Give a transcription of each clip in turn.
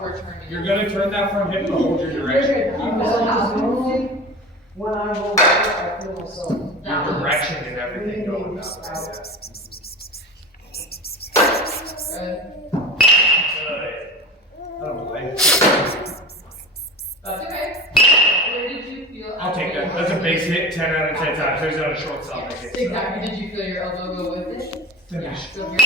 We're turning. You're gonna turn that front hip to hold your direction. Normally, when I roll back, I feel myself. Your direction and everything going that way. Good. Oh boy. That's okay. Where did you feel? I'll take that. That's a base hit 10 out of 10 times. There's not a short sell. Exactly. Did you feel your elbow go with it? Finish. So We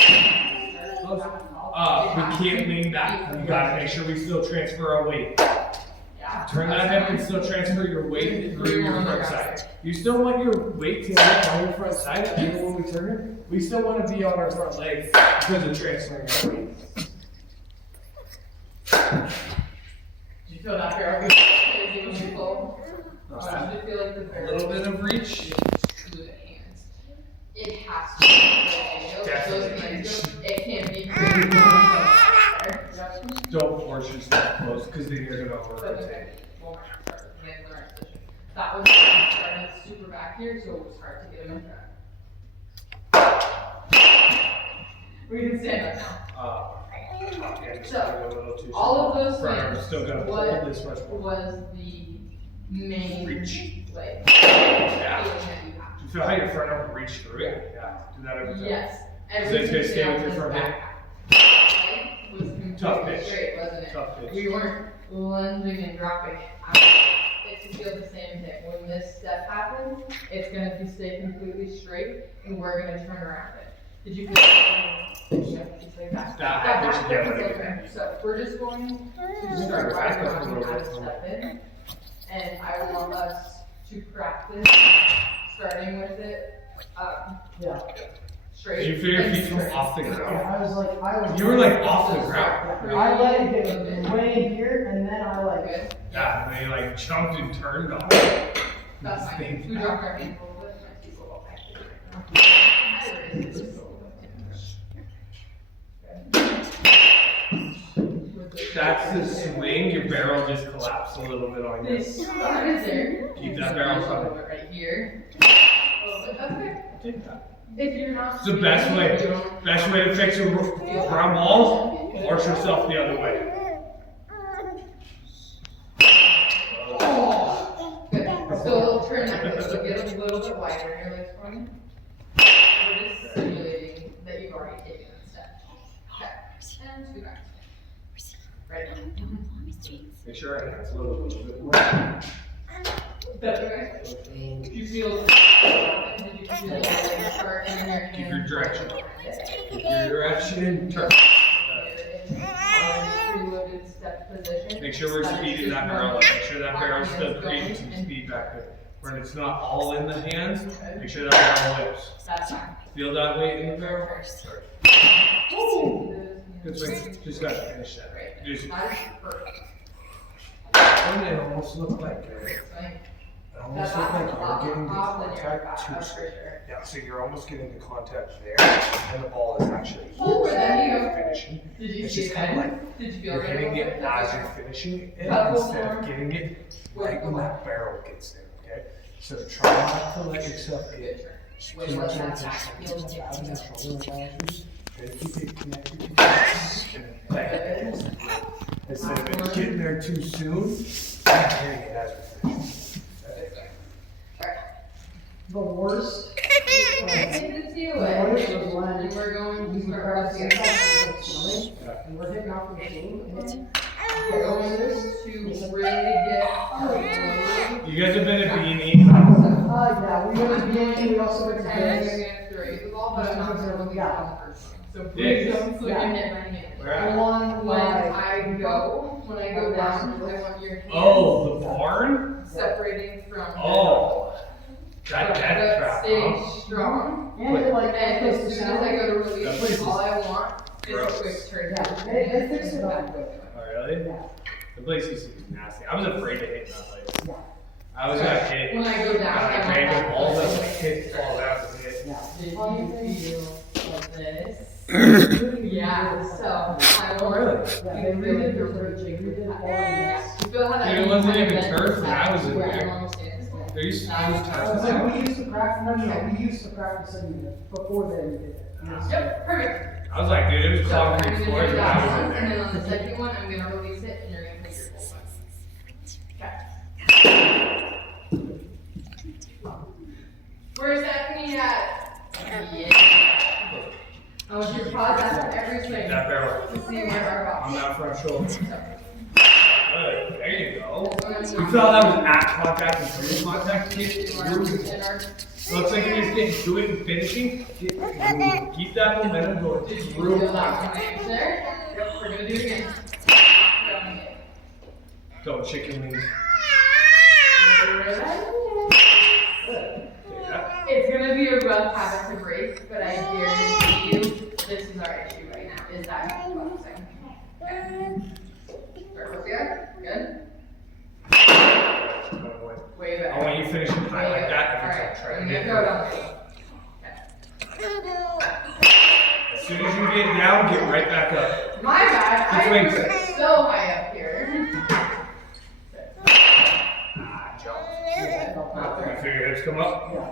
can't lean back. We gotta make sure we still transfer our weight. yeah. Turn that hip and still transfer your weight through your front side. You still want your weight to land on your front side, even when we turn it. We still want to be on our front leg because of transferring our weight. Did you feel that barrel go crazy when you pull? Did you feel like the A barrel? little bit of reach. To the hands. It has to be. Definitely. It can't be. Don't force yourself close because then you're gonna But over. okay, one more start. Get in the right position. That was starting super back here, so it was hard to get him in track. We can stand up now. So, all of those Front things, arm's still gonna what hold this much more. was the main, Reach. like, Yeah. feeling that you had? Do you feel how your front arm can reach through it? Yeah. Do that every time. Yes. Is it gonna stay with your front hip? Was completely Tough pitch. straight, wasn't it? Tough pitch. We weren't lunging and dropping. It should feel the same thing. When this step happens, it's gonna stay completely straight, and we're gonna turn around it. Did you feel that? Just like that. That That pitch, yeah, feels but okay. So we're just going to start Back right up a around little how to bit. step in, and I want us to practice starting with it Yeah. straight. Did you feel your and feet come straight. off the Yeah, ground? I was. You were like off the ground. I let it get way in here, and then I like. Good. Yeah, and they like jumped and turned on. That's fine. We dropped our hands a little bit. My feet will go back to the ground. That's the swing. Your barrel just collapsed a little bit on you. This started there. Keep that barrel coming. Right here. A little bit. That's okay. Take that. If you're not. It's the best way. Best way to fix a ground balls. Force yourself the other way. Good. Still turn that way. So get a little bit wider in your legs for me. We're just simulating that you've already taken that step. Okay. And two back. Right now. Make sure our hands a little bit more. That's okay. If you feel, did you feel like start in your hands? Keep your direction. Keep your direction. Turn. Preloaded step position. Make sure we're speeding that barrel up. Make sure that barrel's still creating some speed back there. When it's not all in the hands, make sure that barrel whips. That's fine. Feel that weight in the barrel? Sorry. Good swing. Just gotta finish that. Just, That is perfect. Doesn't it almost look like Like, it that's almost look like you're getting the off the contact that's too for soon. sure. Yeah, so you're almost getting the contact there, and the ball is actually Oh, where that you go. finishing. Did you It's see just it? kind of like Did you feel you're right hitting about it it? as you're finishing it Couple instead more. of getting it right when that barrel gets there. Okay, so try not to let yourself Good get turn. too Wait, much let into that back heel something tip out of to your the shoulder advisors. Try to keep it connected to your instead of it getting there too soon, and hitting it as you're finishing. The worst. Take the The worst was when and we're going we to were start practicing pressing. and we're hitting off the machine. And We're going to really get. you guys have been at Beanie. yeah, we went to beginning. We also went to Pretend you're Paris. gonna raise the ball, but I'm not gonna look at the first one. So Yes. please don't look Yeah. at my hand. Where at? Along When like I go down, I want your hands Oh, the barn? separating from. Oh. That But death trap, stay huh? strong. and it like And as soon as I go to That release, place is all I want is a gross. quick turn. Yeah, they fixed it up. Oh, really? Yeah. The place used to be nasty. I was afraid to hit that place. Yeah. I was gonna hit. When I go down, I I want ran that with all the place. hits fall out of it. Yeah. Did you feel like this? Yeah, so I Oh, want. really? Yeah, they redid the bridging, redid all of Yeah, this. you feel how that. Dude, it wasn't kind of even bends turf when I was in where there. it almost is. There used to be I was turf. like, we used to practice, no, we used to practice it before they did it. Yep, perfect. I was like, dude, it was So, I'm concrete gonna floors do when I that was one, in and then there. on the second second one, I'm gonna release it and you're gonna take your full swing. Okay. Where's that knee at? Yeah. I want you to pause after every swing. That barrel. To see where our On box. that front shoulder. Good. There you go. This You one felt that was at contact and pre contact. in our Looks like you're just getting to it and finishing. Keep that momentum going. Did you Real feel that fast. connection there? Yep, we're gonna do it again. Go chicken wings. Yeah. It's gonna be a rough habit to break, but I guarantee you, this is our issue right now, is that boxing. Okay. Start with good? Good? Way better. I want you finishing high like that every Alright, time. Try to I'm get gonna there. throw it on. As soon as you get down, get right back up. My bad, Just I wing was set. so high up here. You feel your hips come up? Yeah.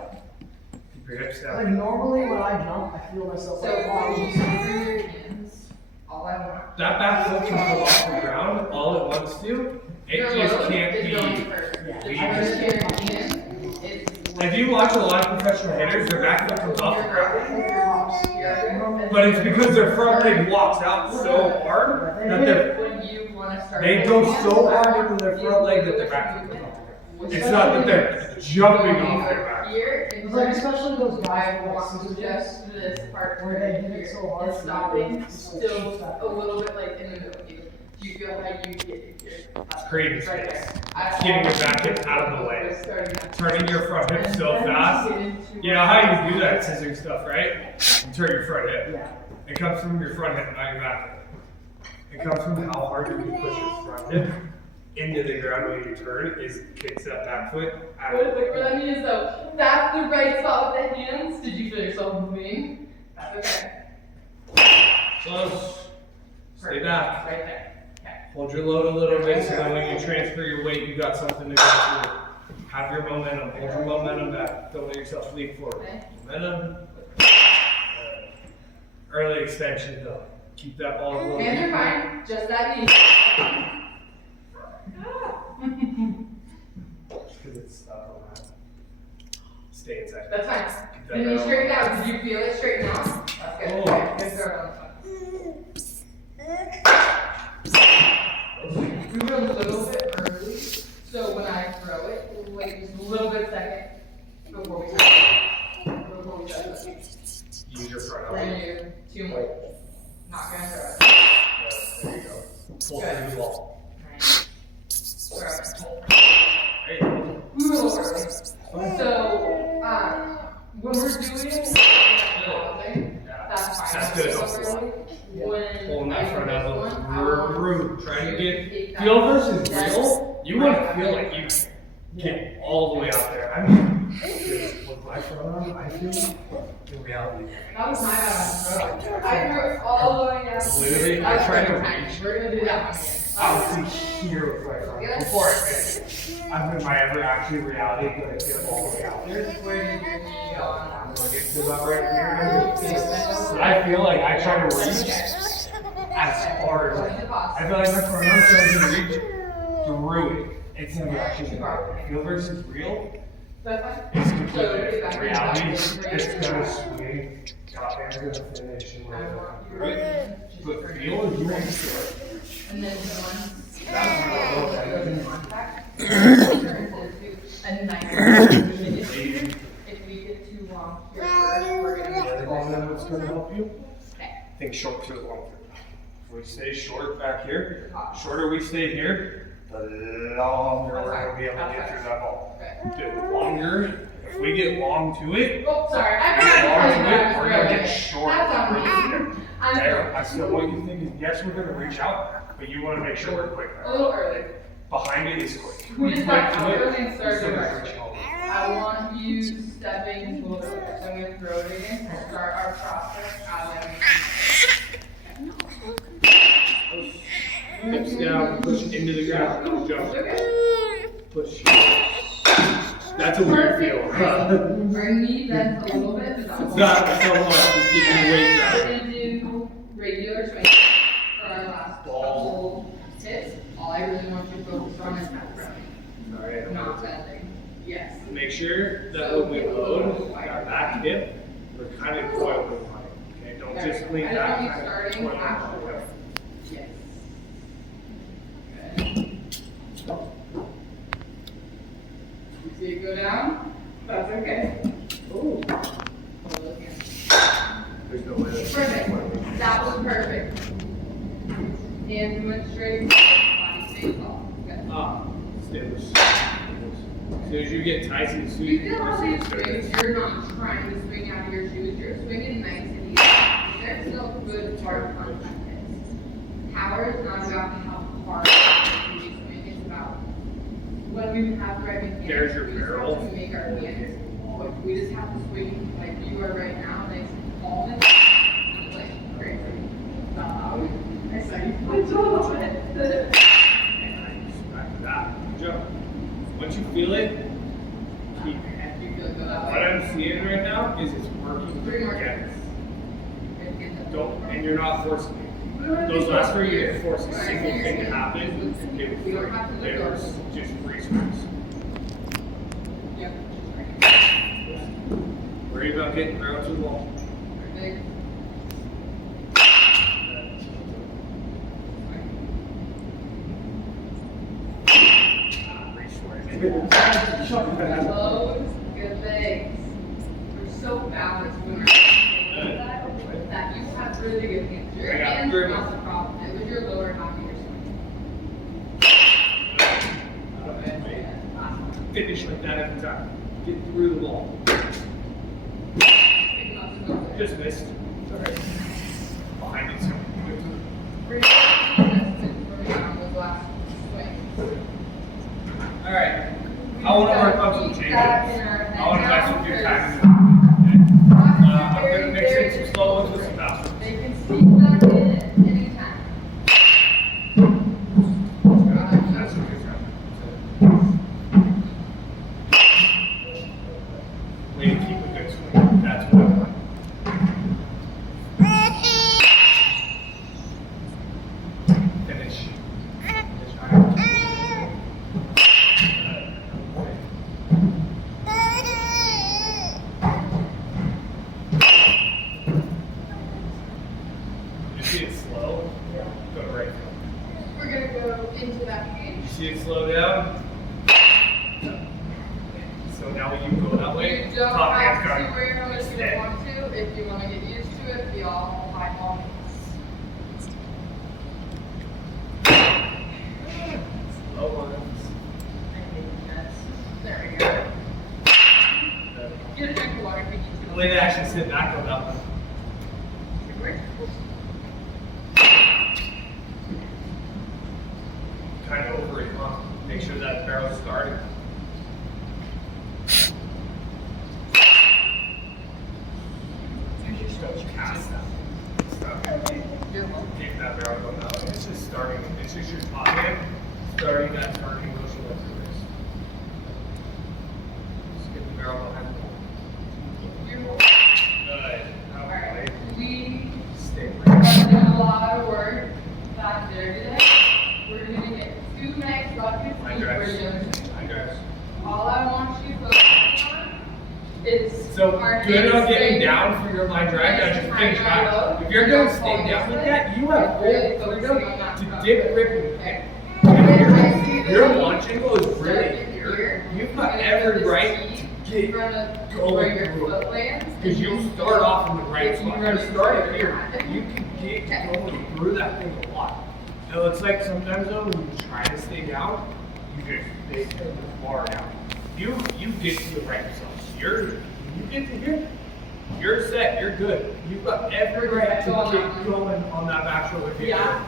Keep your hips Like down. normally when I jump, I feel myself So like while you falling. through your hands, all I want. That back foot can come off the ground all it wants to. It Your just load can't is going be. first. Yeah. Just under your hand, it's. If you watch a lot of professional hitters, their back foot comes off the ground. But it's because their front leg walks out so hard that they're, When you wanna start. they go so hard into their front leg that their back foot comes off the ground. It's not that they're jumping off their back. Here, It's like especially those guys I who want like just this part where they hit it so hard. It's stopping It's like still stuck. a little bit like in the middle. Do you feel how you get here? That's Creating right space. there. I Getting your back hip always out of the way. starting at- Turning your front hip so And then fast. get into You know how you do that scissor stuff, right? You turn your front hip. Yeah. It comes from your front hip, not your back hip. It comes from how hard you can push your front hip into the ground when you turn. Is kicks that back foot out What of the what that means though, that's the right spot with the hands. Did you feel yourself moving? That's okay. Close. Stay Perfect. back. Right there. Okay. Hold your load a little bit so that when you transfer your weight, you got something to go through. Have your momentum. Hold your momentum back. Don't let yourself leap forward. Okay. Momentum. Early extension though. Keep that ball a little Hands are deeper. fine, just that knee. Because it's stuck on that. Stay inside. That's fine. Keep that The knee barrel. straighten out. Did you feel it straighten out? That's good. Oh. Okay, good throw it on the front. We were a little bit early, so when I throw it, we'll wait just a little bit second before we start. Before we start. Use your front We're elbow. gonna do 2 more. Not gonna throw it. Yeah, there you go. Pull through the wall. Alright. Throw it. There you go. We were a little early. So, when we're doing that's fine. That's good. When Pulling I that front do this elbow one, I want through. Trying to get take that feel versus step real. You want to feel like you get all the way out there. I mean, with my front arm, I feel in reality. That was my bad. I threw it all the way down. Literally, I That's tried to perfect. reach. We're gonna do that one again. I was here with my front arm before I finish. I've been my ever actually reality that I get all the way out there. Where did your knee go on? I'm gonna get to about right here. I feel like I try to reach as far as I feel like my front arm tries to reach through it. It's never actually gonna feel versus real. That's fine. It's So, completely get back reality. in It's touch. gonna swing. Top hand's gonna finish. And I whatever. want you to just But bring feel it. is you want to feel it. And then one. That's what I love that. Contact. Turns into a nice finish. If we get too long here first, we're gonna The other get thing that's gonna help you. Okay. Think short to long. If we stay short back here, shorter we stay here, the longer we're gonna be able to get through that ball. Okay. The longer, if we get long to it, Oh, sorry. I get long forgot to it, to we're gonna get short. That's on me. I'm There, I sorry. still want you thinking, yes, we're gonna reach out, but you wanna make sure we're quick. A little early. Behind it is quick. We just Quick got to out it, early and started instead of rushing. reaching over. I want you stepping a little bit earlier. So I'm gonna throw it again. We'll start our process. Hips down, push into the ground, don't jump. Okay. Push. That's a weird feel. Perfect. Bring me bent a little bit. It's not so much, just keep your weight We're down. gonna do regular swing for our last Ball. couple make sure that when we load our back hip, we're kind of coiled with money. Okay, don't just lean back. I don't want you starting afterwards. Yes. You see it go down? That's okay. Ooh. Hold it again. There's no way that's Perfect. That was perfect. Hands went straight. Body stays off. Good. Stay loose. As soon as you get tight to the suit, You feel how these swings, you're not trying to swing out of your shoes, you're swinging nice and easy. There's still good hard contact hits. Power is not about how hard you swing, it's about when we have the right hands. There's your we just have barrel. to make our hands, but we just have to swing like you are right now, nice and calm and like crazy. I saw you punch all of it. Back to that. Jump. Once you feel it, keep it. After you feel it go that What way. I'm seeing right now is it's working Three more together. seconds. Don't, and you're not forcing it. Those last 3 years, force a single thing to happen. It was free. It was just free space. Yep. Worry about getting around to the wall. Perfect. Close, good legs. We're so balanced when we're doing that you have really good hands. Your I got hands three are more. not the problem. It was your lower half of your swing. Awesome. Finish like that every time. Get through the wall. Big muscles over there. Just missed. Alright. Behind it, so good to We're gonna do this on those last swings. Alright. I want to work on some changes. I want to mess with your timing. I'm going to mix in some slow ones with some fast ones. They can sneak back in at any time. That's a good job. Way to keep a good swing. That's what I want. Finish. You see it slow? Go to right. We're gonna go into that cage. You see it slow down? So now when you go that way, You don't top have hand's to guard. wear how much you Stay. want to. If you want to get used to it, be all high ball. Slow ones. There we go. Get a drink of water if you need The to. way to actually sit back on that one. Kind of over it, huh? Make sure that barrel's started. You're still cast that. Stop. Keep that barrel going that way. It's just starting. It's just your top hand starting that turning motion with your wrist. Just get the barrel behind the pole. Good. Alright, we Stay are right. doing a lot of work back there today. We're gonna get 2 next buckets Line each. We're drives. doing. Line drives. All I want you focused on is So our good on hands getting staying- down for your line drive. Now just finish High, back. low. If you're going to stay down like that, you have Really full focusing freedom on that to front dip, foot. rip, and Okay. kick. Your launch angle is Start really in here. You've You're got gonna every put this right seat to in get front of going where your through. foot lands. Because you start off in the right If you spot. run You start into it here. it. You can get going through that thing a lot. Now it's like sometimes though when you try to stay down, you just stay too far down. You get to the right zone. You get to here. You're set. You're good. You've got every right to get going on that back shoulder kick. Yeah.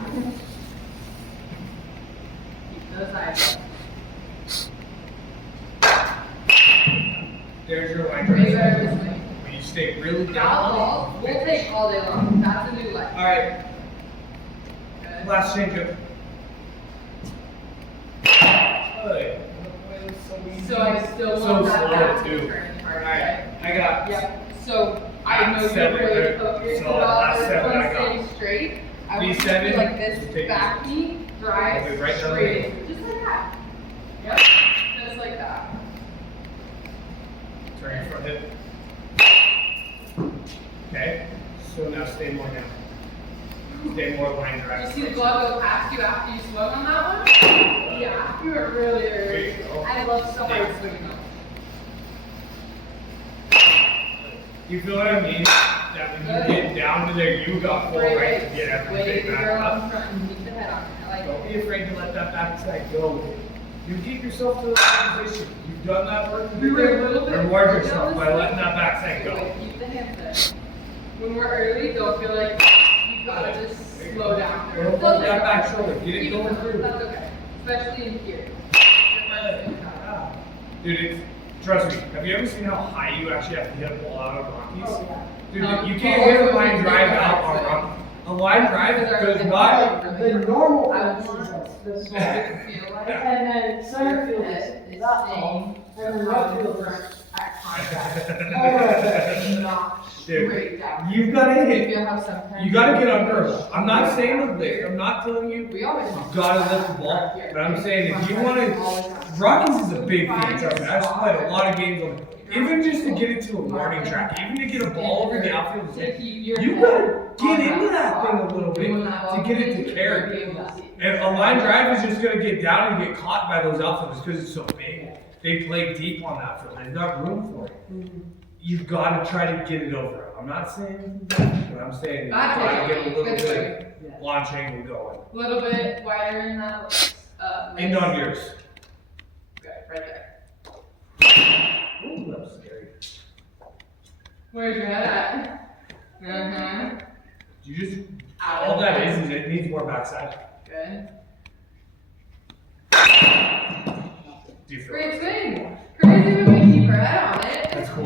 Keep those eyes up. There's your line Way drive. better this way. When you stay really Foul down. ball, we'll take all day long. That's a new life. All right. Good. Last change up. Good. So I still So want that slow, back too. to turn hard, Alright, right? I got. Yeah, so I know Seven, you're way right? focused So about last this seven I one got. staying straight. I want you to V7, do like just this take back knee, drive Okay, right down straight, just like that. Yep, just like that. Turn your front hip. Okay. So now stay more down. Stay more line You drive. see the glove go past you after you swung on that one? Yeah, you were really There early. you go. I love so much swinging though. You feel what I mean? That when you get down to there, you got full right to get Wait, everything the back girl up. in front and keep the head on it. I like Don't it. be afraid to let that backside go. You get yourself to that position. You've done that work. We were a little bit. Reward yourself by letting that backside go. Wait, keep the hands there. When we're early, don't feel like you gotta just slow down. Don't fuck that back shoulder. Get it going through. That's okay. Especially in here. Dude, trust me. Have you ever seen how high you actually have to hit a ball out of Rockies? Oh, yeah. Dude, you can't hit a line drive out on Rockies. A line drive does not. The normal I fence want is this to small. feel like And then center field is that tall, and then left field is at contact. Not Dude, straight down. you've got to You hit. feel how sometimes. You got to get under. I'm not saying to lift. I'm not telling you We always. you've got to lift the ball. But I'm saying if you want to, Rockies is a big thing. Trust me. I've played a lot of games on. Even just to get it to a warning track, even to get a ball over the outfield, you gotta get into that thing a little bit to get it to carry. And a line drive is just gonna get down and get caught by those outfielders because it's so big. They play deep on that field. There's not room for it. You've got to try to get it over it. I'm not saying, but I'm saying you got to get a little bit launch angle going. A little bit wider in that. End on yours. Okay, right there. Ooh, that was scary. Where's your head at? You just all that is it needs more backside. Good. Do you feel Great swing. Crazy when we keep our head on it. That's cool.